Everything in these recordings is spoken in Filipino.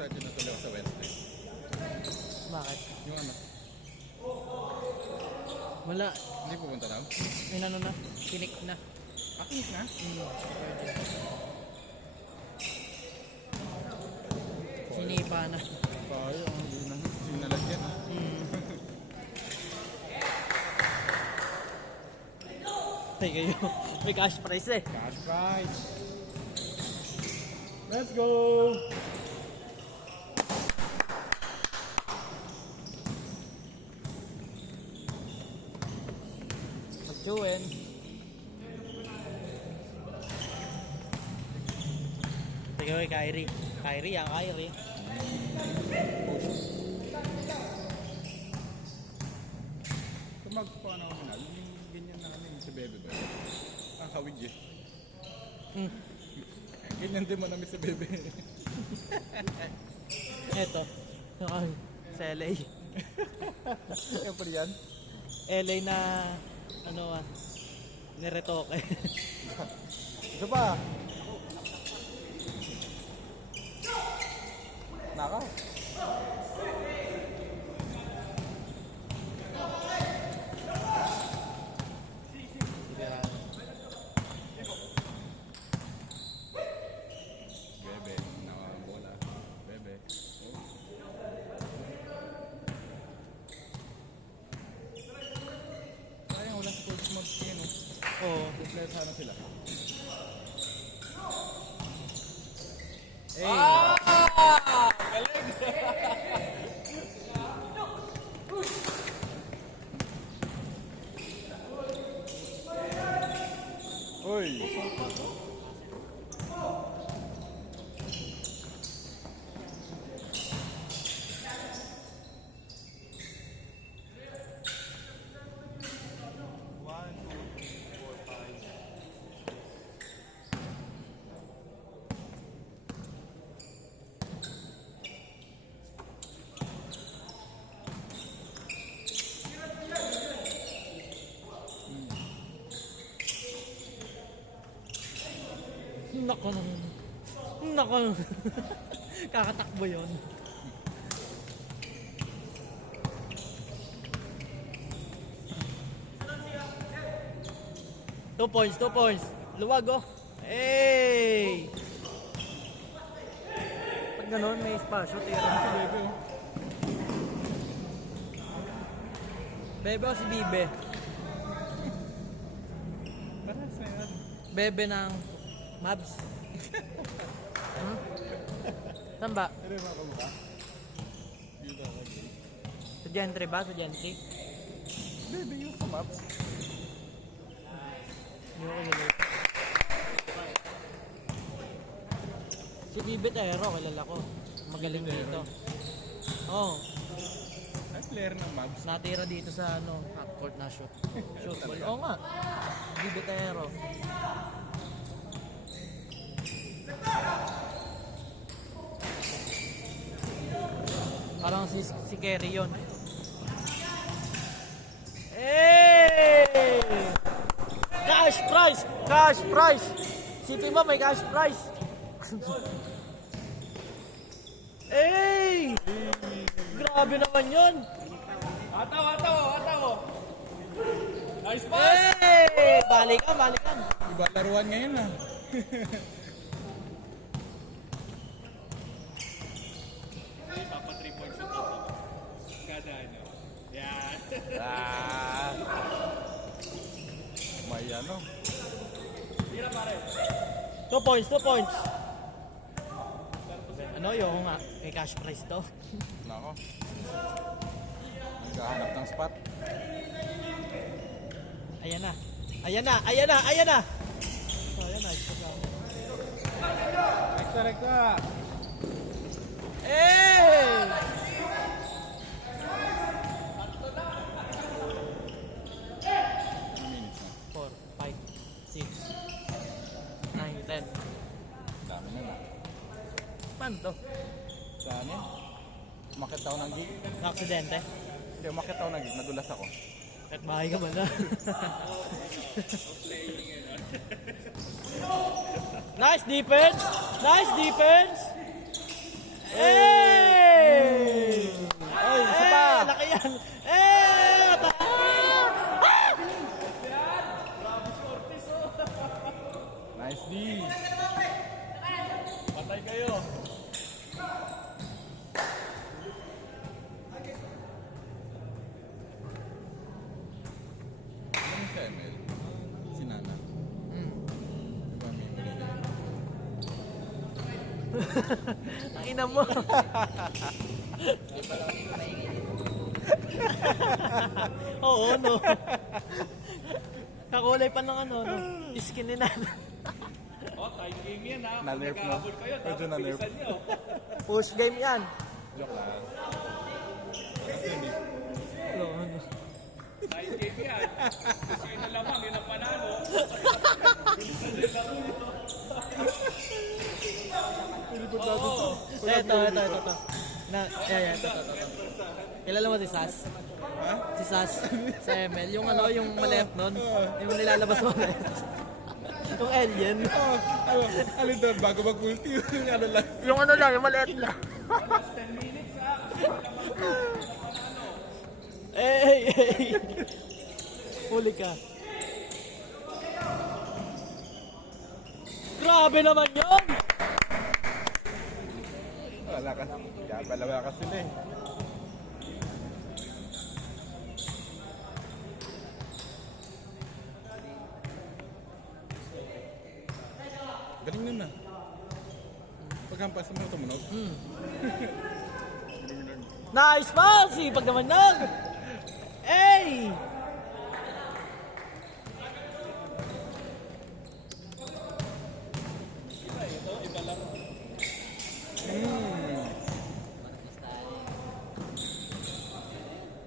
Sergeant na tuloy ako sa Wednesday. Bakit? Yung ano? Wala. Hindi pupunta na? May ano na? Kinik na. Akinik na? Sinipa na. Kaya, hindi na. Sinalagyan. Ay kayo. May cash prize eh. Cash prize. Let's go! Pagchuin. Sige kay Kyrie. Kyrie ang Kyrie. Magpaano ako na, yung ganyan na kami sa bebe ba? Ang kawig eh. Ganyan din mo namin sa bebe. Eto. Sa LA. Siyempre yan. LA na ano niretoke. Isa pa. Naka. Bebe, bola. Bebe. Sayang wala sa coach mods ngayon, no? Oo. Player sana sila. Uy! Nako. Nako. Kakatakbo yun. Two points. Luwag oh. Hey! Pag gano'n may espasyo, tira mo si Bebe oh. Bebe o si Bibe? Paras na yan. Bebe ng Mavs. Saan ba? Pero yung mga kamukha. Dito ako. Sa Gentry ba? Sa Gentry? Bebe yung sa maps. Hindi ko kilala. Si Bibe Tero, kilala ko. Magaling Bibe dito. Tero. Oo. Ay, player ng maps. Natira dito sa ano, half court na shoot. Shoot ball. Oo nga. Bibe Tero. Parang si Kerry yun. Hey! Cash prize! Cash prize! City mo may cash prize! Hey! Grabe naman yun! Ataw! Nice Hey! Balikan! Iba laruan ngayon ah. Papa 3-point shoot ako. Kada ano. Yan. Ah. May ano. Tira pare. 2 points! Ano yung nga? May cash prize to. Nako. Naghahanap ng spot. Ayan na! So, ayan na, spot lang. Rekta. Hey! Minutes na. 4, 5, 6, 9, 10. Dami na na. Paano to? Saan eh? Umakit ako ng gig. Aksidente? Hindi, umakit ako ng gig. Nadulas ako. Kahit bahay ka ba na? Nice defense! Eh! Ay, isa pa! Laki yan! Eh! Nice D! Patay kayo. Ano si ML? Si Nana. Diba may mali na yun? Ang ina mo. Oo, no. Kakulay pa ng ano, no? Skin ni Nana. Oh, time game yan ha. Pag Na-nerf na. nagkahabol kayo, Medyo dapat na-nerf. bilisan nyo. Push game yan. Joke lang. Kasi hindi. Time game yan. Kung sino lamang, yun ang panalo. Pilipod natin to. Ito. Na, yeah, ito. Kilala mo si Sas? Ha? Si Sas sa ML, yung ano, yung maliit nun, yung nilalabas mo ulit. Yung alien. Alin doon, bago mag-ulti, yung ano lang. Yung ano lang, yung maliit lang. Hey! Huli ka. Grabe naman yun! Wala ka. Kaya pala wala ka sila eh. Galing nun na. Paghampas naman tumunog. Nice pass! Pag naman nun! Hey!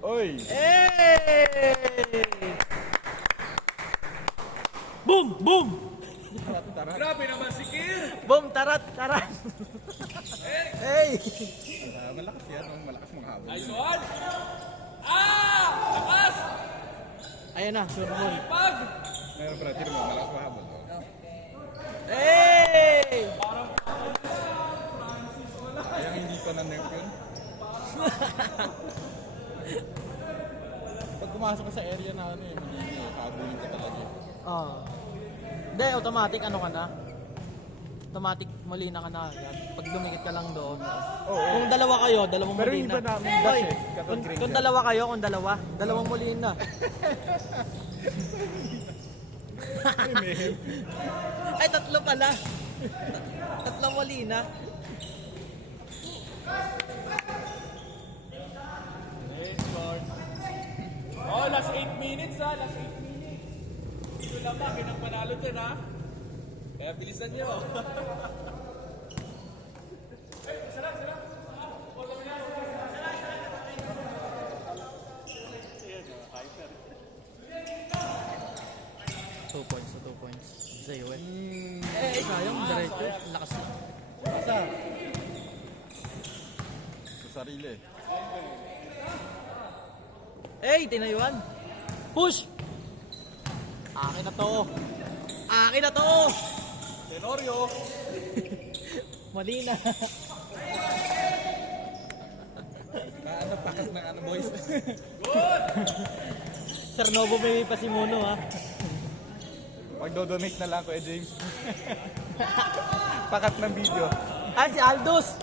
Oy! Hey! Boom! Boom! Grabe naman si Kir. Boom! Tarat! Hey! Malakas yan. Malakas mga habol. Nice one. Ah! Lakas! Ayan na, sure ball. Pag! Meron pa natin mo. Malakas mga habol. Hey! Kaya hindi pa na-nerf yun. Pag pumasok ka sa area na ano eh, hindi habulin ka talaga. Oh. Hindi, automatic ano ka na. Automatic Molina ka na agad. Pag dumikit ka lang doon. Oo. Kung dalawa kayo, dalawang Pero Molina. iba namin Hoy, dash eh, kapag kung Granger. dalawa kayo, dalawang Molina. Ay, tatlo pala. Tatlong Molina. Oh, last 8 minutes ha. Last 8 minutes. Sino lamang, yun ang panalo dyan ha. Kaya bilisan nyo. Two points. Sa'yo eh. Sayang, diretso. Lakas na. Basta. Sa sarili. Hey, tinayuan. Push! Akin na to! Tenorio. Molina. Ano, pakat ng ano boys. Sir Novo may pasimuno ha. Magdo-donate na lang ko James. Pakat ng video. Ah, si Aldous!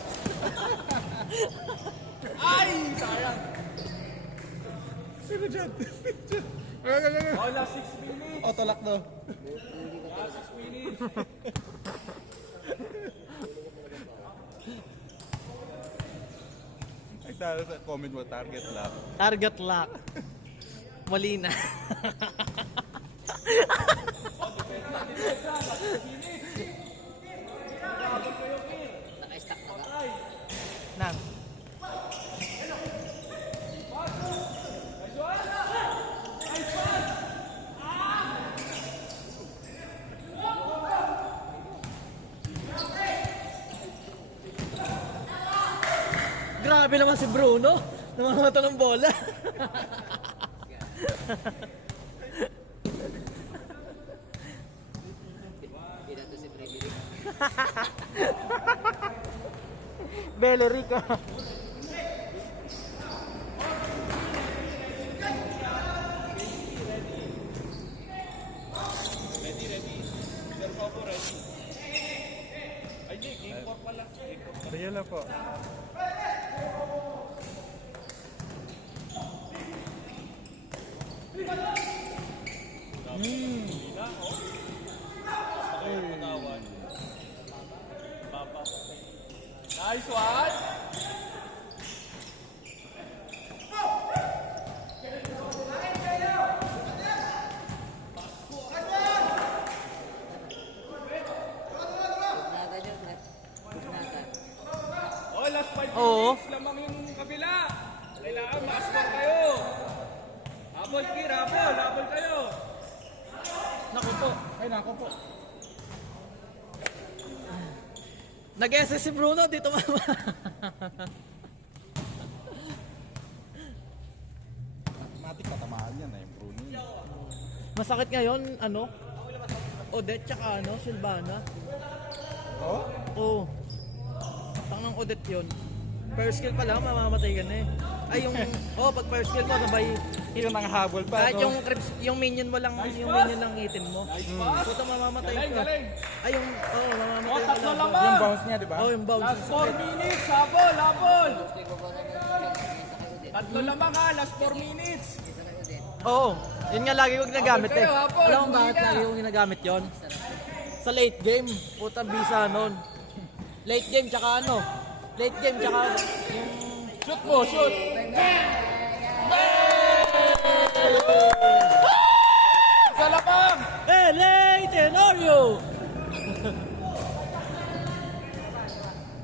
Ay! Sayang. Sino dyan? Oh, last 6 minutes. Otolak no. Last 6 minutes. Nagtala sa comment mo, target lang. Target lock. Molina. Nang. Grabe naman si Bruno. Namamata ng bola. Bellery ka. Ready. Serve ako, ready. Ay, di. Game 4 pala. Game 4 pala. Real na po. Hina, oh. Ay, patawan. Baba. Nice one! Oh, last 5 Oo. minutes lamang yung kabila. Kailangan ma-score kayo. Habol, Kir, habol kayo. Naku po. Ay, nako po. Nag-SS si Bruno dito mama. Matik tatamaan yan eh, Bruno. Masakit ngayon, ano? Odette tsaka ano, Silvana. Oh? Oo. Tangang Odette yun. First skill pa lang, mamamatay ka na eh. Ay yung, pag first skill mo, sabay, Yun ang habol pa. kahit no? yung creeps, yung minion mo lang, yung minion lang itin mo. Nice pass. Puta mamamatay Galing, ka. galing. Ay yung, mamamatay Oh, ka tatlo lang. lamang. Yung bounce niya, di ba? Yung bounce. Last 4 minutes, habol. Tatlo lamang ha, last 4 minutes. Oo. Yun nga lagi ko ginagamit Habol eh. kayo, habol. Alam mo bakit Hindi na. lagi ko ginagamit yon? Sa late game, puta bisa nun. Late game tsaka ano? Late game tsaka yung... Shoot mo, shoot. Isa lamang. LA Tenorio!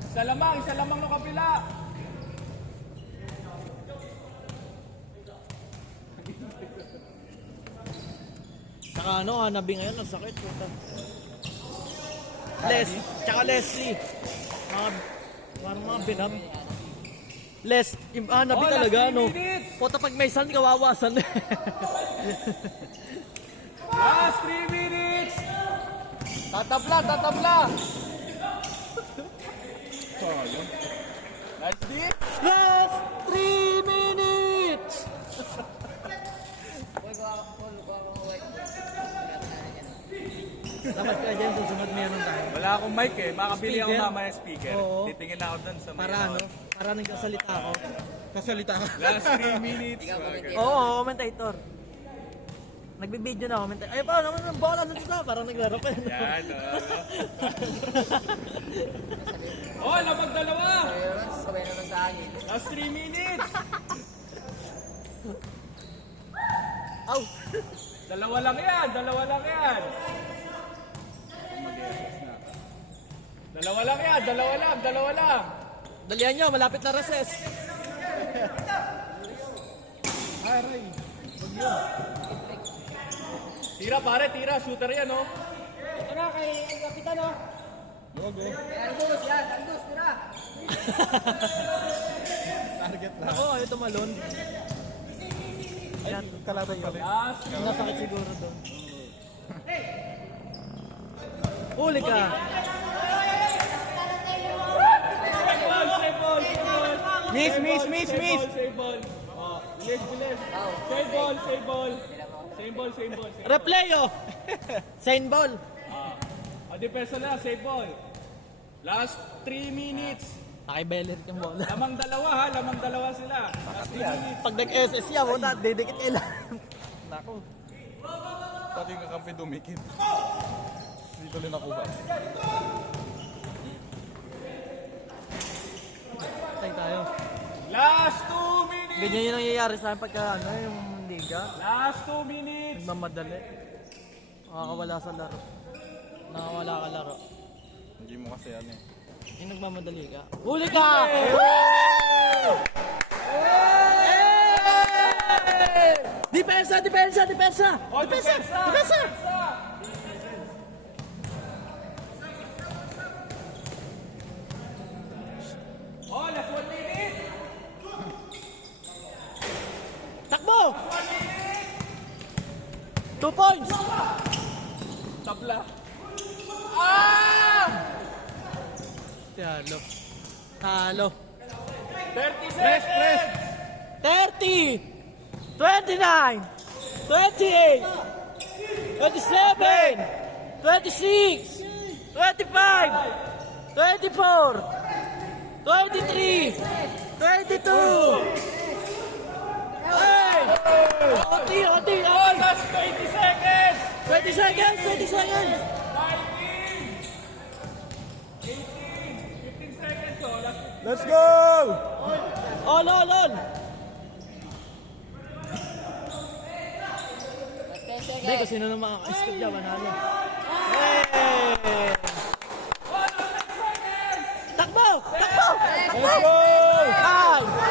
Isa lamang no kabila. Tsaka ano, Hanabi ngayon, ang sakit. Puta. Tsaka Leslie. Parang mga binam. Yung Hanabi Oh, talaga, last 3 ano. minutes. Puta pag may sun, kawawasan. Last 3 minutes. Tatabla. Oh, yun. Nice D. Last 3 minutes! Dapat ka dyan, susunod meron tayo. Wala akong mic eh. Makabili ako Speaker? mamaya speaker. Oo. Titingin ako dun sa may Para ano? Para nagsasalita ako. Kasalita ka. Last 3 minutes. Oo, commentator. Nagbibideo na commentator. Ay, paano naman ang bola nun na? Parang naglaro pa yun. Yan. Oh, lamang dalawa. Sabay naman sa akin. Last 3 minutes. Aw! Dalawa lang yan. Dalawa lang yan. Dalawa lang. Dalihan nyo, malapit na recess. Aray. Tira pare, tira. Shooter yan, oh. Ito na kay Kapitan, no? Logo. Angus, tira. Target lang. Ako, ayaw tumalon. Ay, kalaban pa rin. Last. Nasakit siguro doon. Huli ka! Save ball. Miss! Save ball. Oh, bilis. Save ball. Same ball. Replay oh! Sign ball! Depensa na, save ball. Last 3 minutes. Naki-bellet yung bola. Lamang dalawa sila. Last 3 minutes. Pag nag-SS siya, puta, didikit nila. Nako. Pati yung kakampi dumikit. Dito rin nakuha. Tay tayo. Last 2 minutes. Ganyan yung nangyayari sa akin pagka ano, yung liga. Last 2 minutes. Nagmamadali. Nakakawala sa laro. Nakakawala ka laro. Hindi mo kasi ano eh. Yung nagmamadali ka. Huli ka! Depensa! Oh, depensa. Oh, last 1 minute. Takbo! 2 points! Tabla. Tialo. Talo. 30 seconds! 30, 29, 28, 27, 26, 25, 24, 23, 22. Hey! Oti. Oh, last 20 seconds! 20 seconds, 20 seconds. 19! 18! 15 seconds, oh. Last Let's go! All. Hindi, kung sino na makaka-skip dyan, manalo. Hey! Takbo! Let's go! 5,